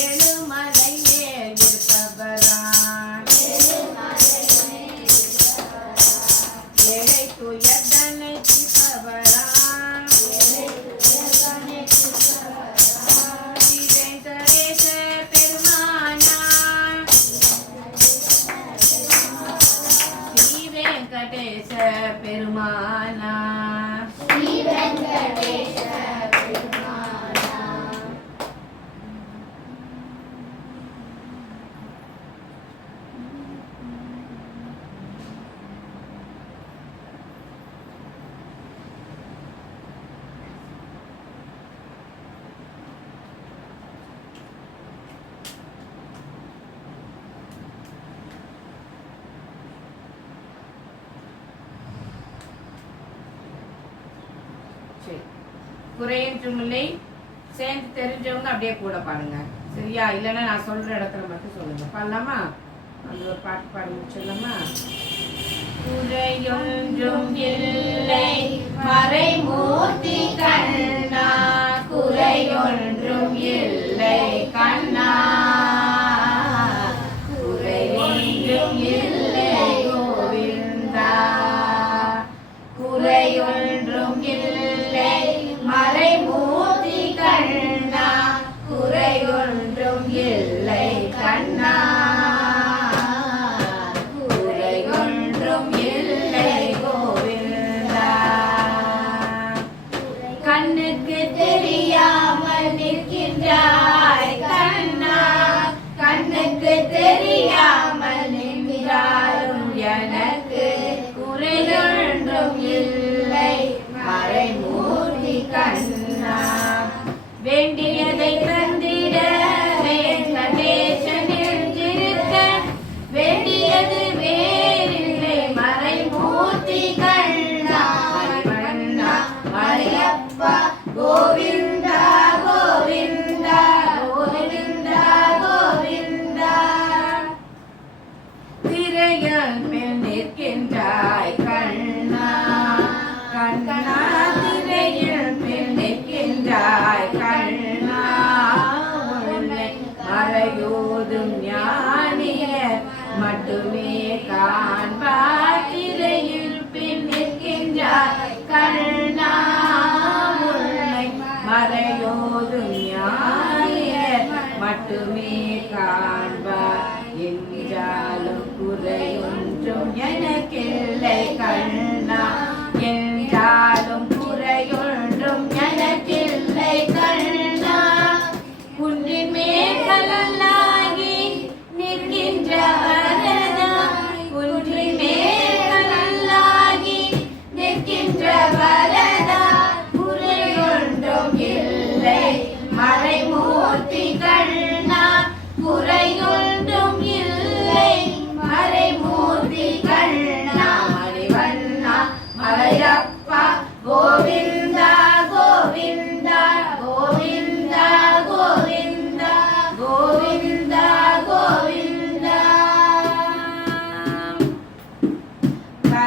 ஏழுமலை மேல் இருப்பவரா ஏழை துயர்தனை தீர்ப்பவரா ஸ்ரீ வெங்கடேச பெருமானா ஸ்ரீ வெங்கடேச பெருமானா சரி குறையற்றுமில்லை சேர்ந்து தெரிஞ்சவங்க அப்படியே கூட பாடுங்க சரியா இல்லைன்னா நான் சொல்ற இடத்துல மட்டும் சொல்லுங்க பாடலாமா அந்த ஒரு பாட்டு பாடி முடிச்சிடலாமா குறையொன்றும் இல்லை மறைமூர்த்தி கண்ணா குறையொன்றும் இல்லை கண்ணா குறையொன்றும் இல்லை கோவிந்தா குறையொன்றும் இல்லை மறைமூர்த்தி கண்ணா குறையொன்றும் இல்லை கண்ணா குறையொன்றும் இல்லை கோவிந்தா கண்ணுக்கு தெரியாமல் நிற்கின்றார் மட்டுமே காண்பார் திரையில் பின் நிற்கின்றார் கண்ணா உன்னை மறையோதும் ஞாயிறர் மட்டுமே காண்பார் என்றாலும் குறையொன்றும் எனக்கில்லை கண்ணா என்றாலும் குறையொன்றும் எனக்கில்லை கண்ணா குன்றின் மேற்கல்லாகி நிற்கின்ற வரதா குன்றின் மேற்கல்லாகி நிற்கின்ற வரதா குறையொன்றும் இல்லை மறைமூர்த்தி கண்ணா குறையொன்றும் இல்லை மறைமூர்த்தி கண்ணா மணிவண்ணா மலையப்பா கோவிந்தா கோவிந்தா கோவிந்தா கோவிந்தா கோவிந்தா கோவிந்தா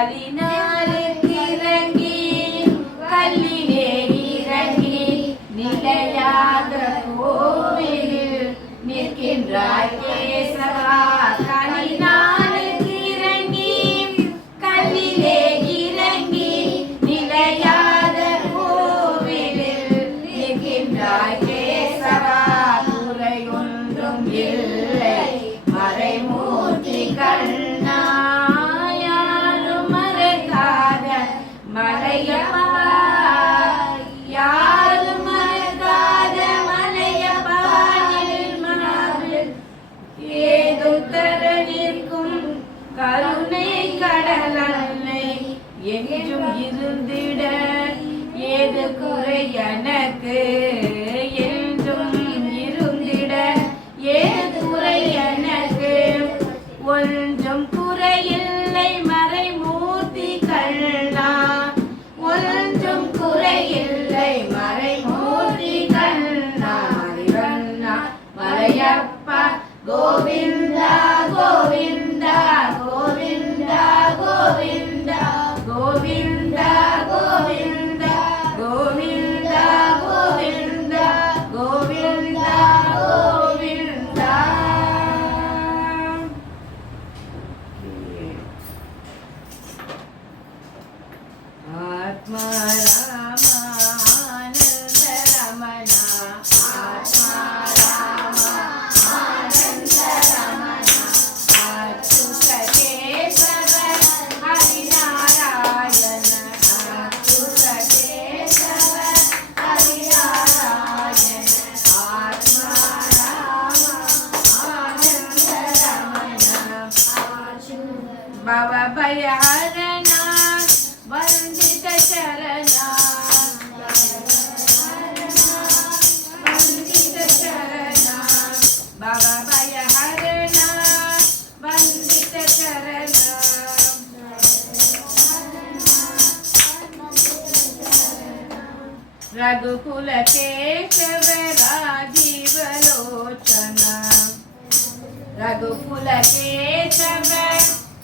கலினாருக்கு இறங்கி கல்லிலே இறங்கி நிலையாக கோவிலில் நிற்கின்றாய் கேசவா கலினாருக்கு இறங்கி கல்லிலே இறங்கி நிலையாக கோவிலில் நிற்கின்றாய் கேசவா குறையொன்றும் இல்லை மறைமூர்த்தி கண்ணா யாரும் மறைக்காத மலையப்பா யாரும் மறைக்காத மலையப்பா நிர்மலாவில் ஏதோ தர நிற்கும் கருணை கடலன்னை என்றும் இருந்திட ஏது குறை எனக்கு என்றும் இருந்திட ஏது குறை எனக்கு ஒன்றும் குறையில்லை மறைமூர்த்தி கண்ணா ஒன்றும் குறையில்லை மறைமூர்த்தி கண்ணா மணிவண்ணா மலையப்பா கோவிந்தா கோவிந்தா கோவிந்தா கோவிந்தா கோவிந்தா கோவிந்தா கோவிந்தா கோவிந்தா கோவிந்தா கோவிந்தா ஆத்மா ராமா ஆனந்த ரமணா ஆத்மா ராமா ஆனந்த ரமணா அச்சுத கேசவ ஹரிநாராயண அச்சுத கேசவ ஹரிநாராயண ஆத்மா ராமா ஆனந்த ரமணா பவபயஹரண வந்தித சரணா வந்தித சரணா பவபயஹரண வந்தித சரணா ரகுகுல கேசவ ராஜீவலோச்சனா ரகுகுல கேசவ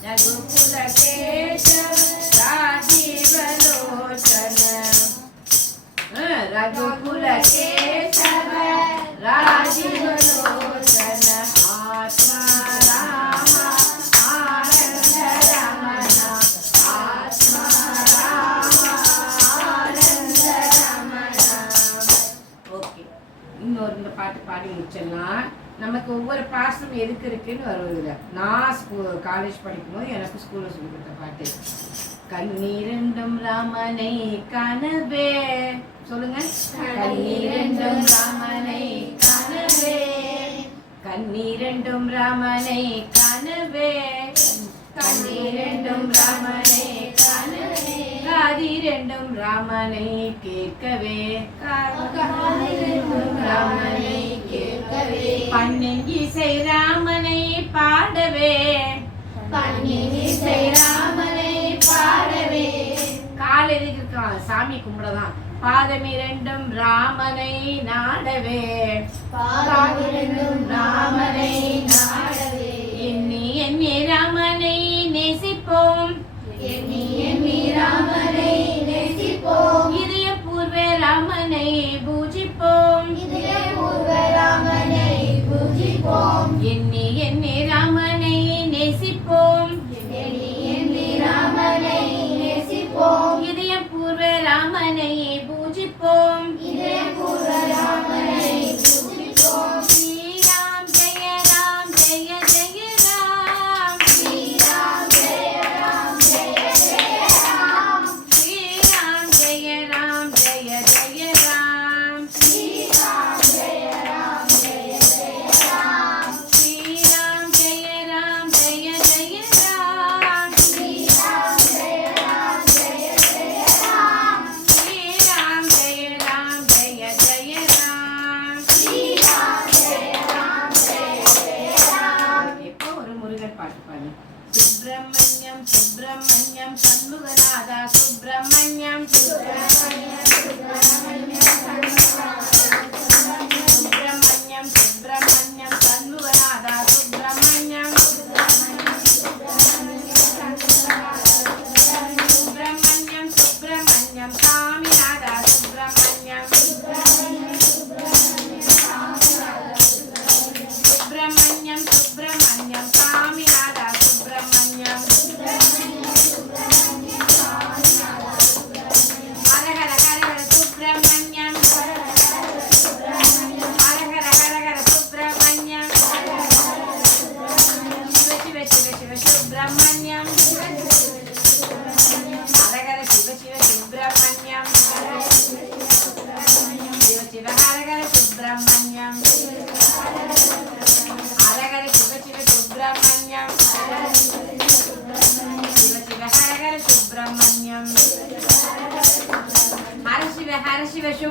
ரகுகுல கேசவ ராஜீவலோச்சன ரகுகுல கேசவ ராஜீவலோச்சன ஆத்மா ராமா ஆனந்த ரமணா ஆத்மா ராமா ஆனந்த ரமணா ஓகே இன்னொரு இந்த பாட்டு பாடி முடிச்சிடலாம் நமக்கு ஒவ்வொரு பாசம் எதுக்கு இருக்குன்னு வருவதில்லை நான் காலேஜ் படிக்கும்போது எனக்கு ஸ்கூலில் சொல்லி கொடுத்த பாட்டு கண்ணீரண்டும் ராமனை காணவே சொல்லுங்க கண்ணீரண்டும் ராமனை காணவே கண்ணீரண்டும் ராமனை காணவே கண்ணீரண்டும் ராமனை காணவே காதிரண்டும் ராமனை கேட்கவே காதிரண்டும் ராமனை கேட்கவே பண்ணின் இசை ராமனை பாடவே பண்ணின் இசை ராமனை பாடவே கால் எதுக்கு இருக்கான் சாமி கும்பிடதான் பாதம் இரண்டும் ராமனை நாடவே பாதம் இரண்டும் ராமனை நாடவே எண்ணி எண்ணி ராமனை நேசிப்போம் எண்ணி எண்ணி ராமனை நேசிப்போம் இதய பூர்வ ராமனை பூஜிப்போம் இதய பூர்வ ராமனை பூஜிப்போம் எண்ணி எண்ணி ராமனை நேசி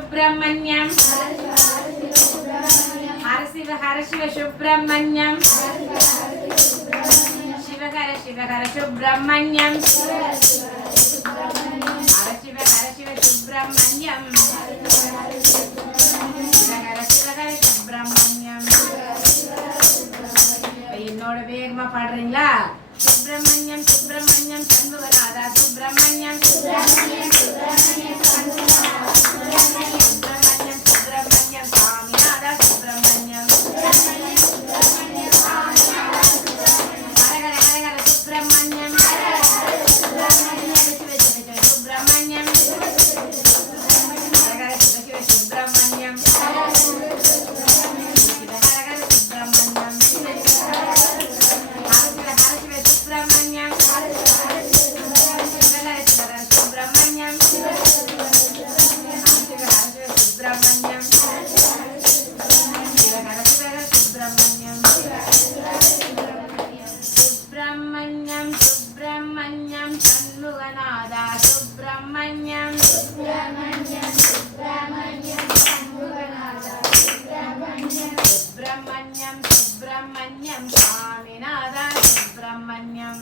சுப்பிரமணியம் ஹர சிவ சுப்பிரமணியம் சிவஹர சிவஹர சுப்பிரமணியம் ஹர சிவ சுப்பிரமணியம் சிவஹர சிவஹர சுப்பிரமணியம். என்னோட வேகமா பாடுறீங்களா? சுப்பிரமணியம் சுப்பிரமணியம் சண்முகநாதா சுப்பிரமணியம் சுப்பிரமணியம் சுப்பிரமணியம் சாமிநாதா சுப்பிரமணியம் ஹர ஹர ஹர ஹர சுப்பிரமணியம் சுப்பிரமணியம் ஹர ஹர சிவ சுப்பிரமணியம் சுப்பிரமணியம் சுப்பிரமணியம் சண்முகநாதா சுப்பிரமணியம் சுப்பிரமணியம் சுப்பிரமணியம் சாமிநாதா சுப்பிரமணியம்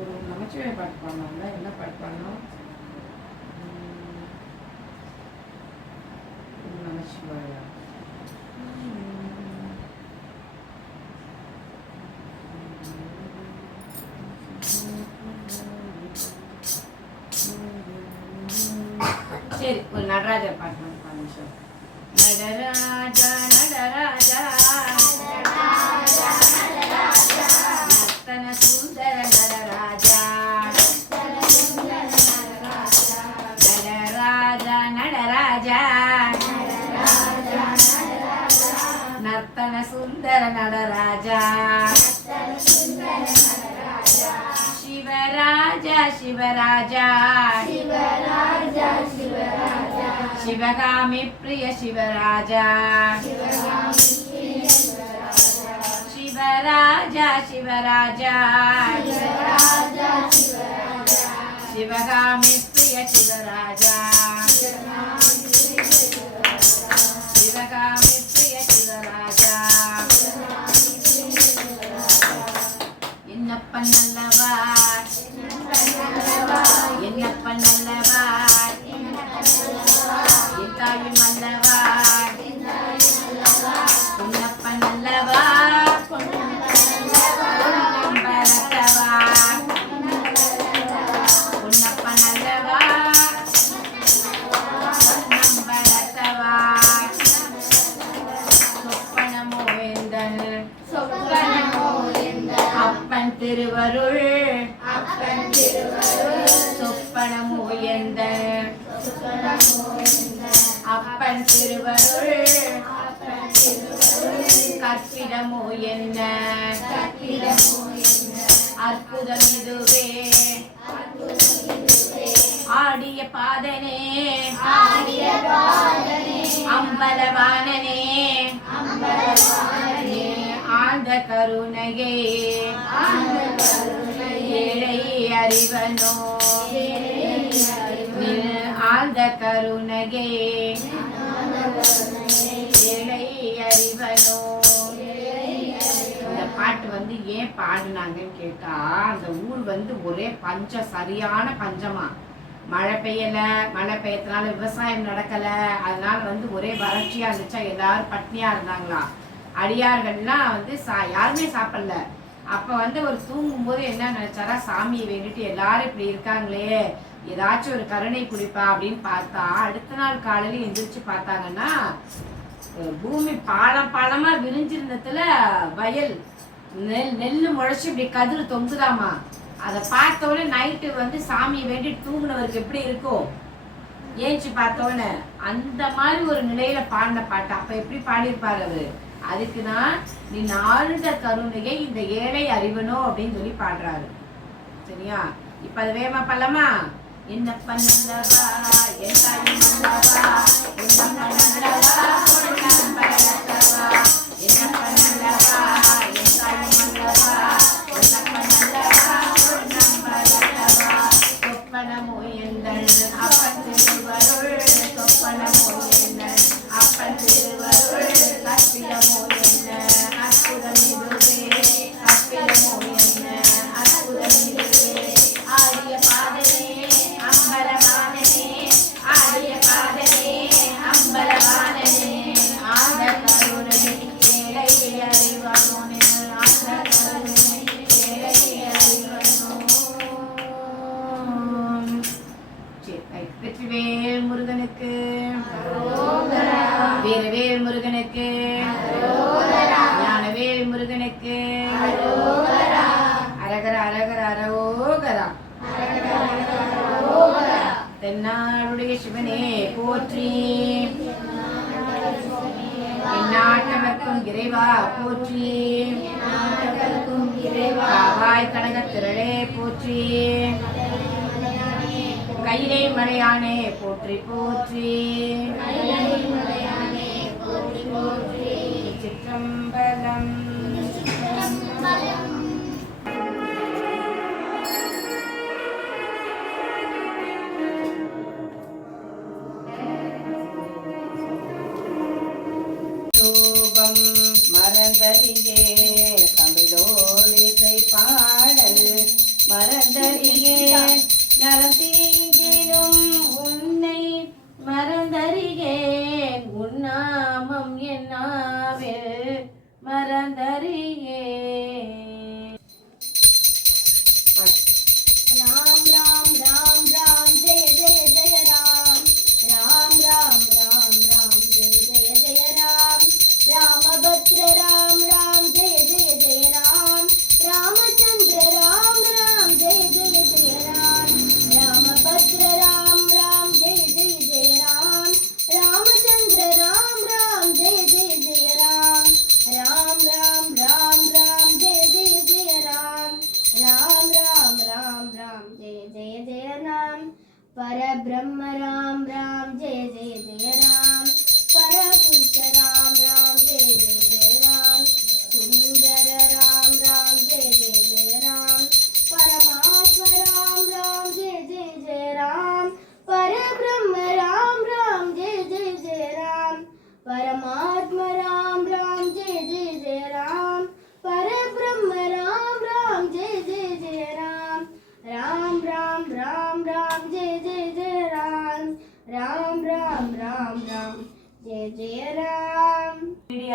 ஒரு நமச்சிவாய பாட்டு பாடணும்ல. என்ன பாட்டு பாடணும்? நமச்சிவாயா. சரி, ஒரு நடராஜர் பாட்டு வந்து பாருங்க. நடராஜா நடராஜா நர்த்தன சுந்தர நடராஜா நடராஜா நடராஜா நர்த்தன சுந்தர நடராஜா சிவராஜா சிவராஜா சிவகாமி பிரிய சிவராஜா சிவராஜா சிவராஜா சிவகாமி பிரிய சிவராஜா சிவகாமி பிரிய சிவராஜா என்னப்பன் நல்லவா என்னப்பன் நல்லவா என் தாயும் அல்லவா பொன்னப்பன் அல்லவா பொன்னம்பலத்தவா பொன்னப்பன் அல்லவா பொன்னம்பலத்தவா சொப்பனமோ எந்தன் அப்பன் திருவருள் சொப்பனமோ எந்தன் அப்பன் திருவருள் கற்பிடமோ என்ன அற்புதம் இதுவே ஆடிய பாதனே அம்பலவானனே ஆழ்ந்த கருணையே ஏழை அறிவனோ ஆழ்ந்த கருணையே ஏழை அறிவனோ. இந்த பாட்டு வந்து ஏன் பாடுனாங்கன்னு கேட்டா, அந்த ஊர் வந்து ஒரே பஞ்சம், சரியான பஞ்சமா. மழை பெய்யல, மழை பெய்யறதுனால விவசாயம் நடக்கல, அதனால வந்து ஒரே வறட்சியா இருந்துச்சா, எல்லாரும் பட்னியா இருந்தாங்களா. அடியார்கள்லாம் வந்து யாருமே சாப்பிடல. அப்ப வந்து ஒரு தூங்கும் போது என்ன நினைச்சாரா, சாமியை வேண்டிட்டு எல்லாரும் இப்படி இருக்காங்களே, ஏதாச்சும் ஒரு கருணை குடிப்பா அப்படின்னு பார்த்தா, அடுத்த நாள் காலையில எந்திரிச்சு பார்த்தாங்கன்னா பூமி பாலம் பாலமா விரிஞ்சிருந்ததுல வயல் நெல்லு முளைச்சு இப்படி கதிர் தொங்குதாமா. அதை பார்த்தோன்னே நைட்டு வந்து சாமியை வேண்டிட்டு தூங்குனவருக்கு எப்படி இருக்கும், ஏஞ்சி பார்த்தோன்னே அந்த மாதிரி ஒரு நிலையில பாடின பாட்டு. அப்ப எப்படி பாடியிருப்பாரு அவரு? அதுக்குதான் நீ ஆழ்ந்த கருணையை இந்த ஏழை அறிவனோ அப்படின்னு சொல்லி பாடுறாரு. சரியா? இப்ப அது வேகமா பண்ணலாமா? என்ன பண்ணலவா என் தாயும் அல்லவா என்ன பண்ணலவா பொன்னம் பலத்தவா என்ன பண்ணலவா என் தாயும் அல்லவா என்ன பண்ணலவா அப்பன் திருவருள் சொப்பனமோ என்ன அப்பன் திருவருள் சத்தியமோ என்ன அற்புதம் இதுவே அற்புதமோ என்ன அற்புதம் இதுவே ஆரிய பாதனே அம்பலவானனே ஆரிய பாதனே அம்பலவானனே ஆத கருணை ஏழை அறிவனோனே ஆத கருணை ஏழை அறிவனோ. வெற்றிவேல் முருகனுக்கு வீரவேல் முருகனுக்கு ஞானவேல் முருகனுக்கு அரகர அரகர அரோகரா. தென்னாடுடைய சிவனே போற்றி எந்நாட்டவர்க்கும் இறைவா போற்றி காவாய் கனகத் திரளே போற்றி கையிலே மலையானே போற்றி போற்றி சிற்றம்பலம். ரூபம் மறந்தறியே தமிழோலிசை பாடல் மறந்தறியே நலத்தீங்கிலும் உன்னை மறந்தறியேன் உன்னாமம் என்னாவில் மறந்தறியேன். राम राम राम राम जय जय जय राम राम राम राम राम जय जय जय राम रामभद्र राम राम जय जय जय राम रामचंद्र राम राम जय जय जय राम रामभद्र राम राम जय जय जय राम रामचंद्र राम राम जय जय जय राम राम राम राम राम जय जय जय राम राम राम राम राम जय जय जय राम परब्रह्म राम राम जय जय जय राम परपुरुष राम राम जय जय जय राम सुंदर राम राम जय जय जय राम परमात्मा राम राम जय जय जय राम परब्रह्म राम राम जय जय जय राम परमात्मा राम राम जय जय जय राम परब्रह्म राम राम जय जय जय राम राम राम राम राम जय जय जय राम राम राम राम राम जय जय राम.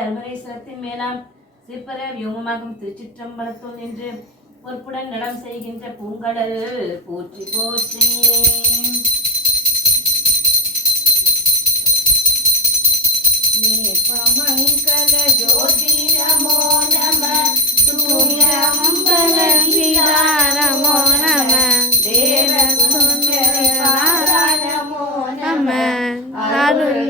அருமரேஸ்வரத்தின் மேலாம் சிற்பர வியோகமாகும் திருச்சிற்றம்பலத்துள் நின்று பொறுப்புடன் நலம் செய்கின்ற பூங்கடல் போற்றி போற்றி. நேபமங்கல ஜோதி நமோ நம சூரியம்பல நமோ நம தேவ சுந்தர நமோ நம அருள்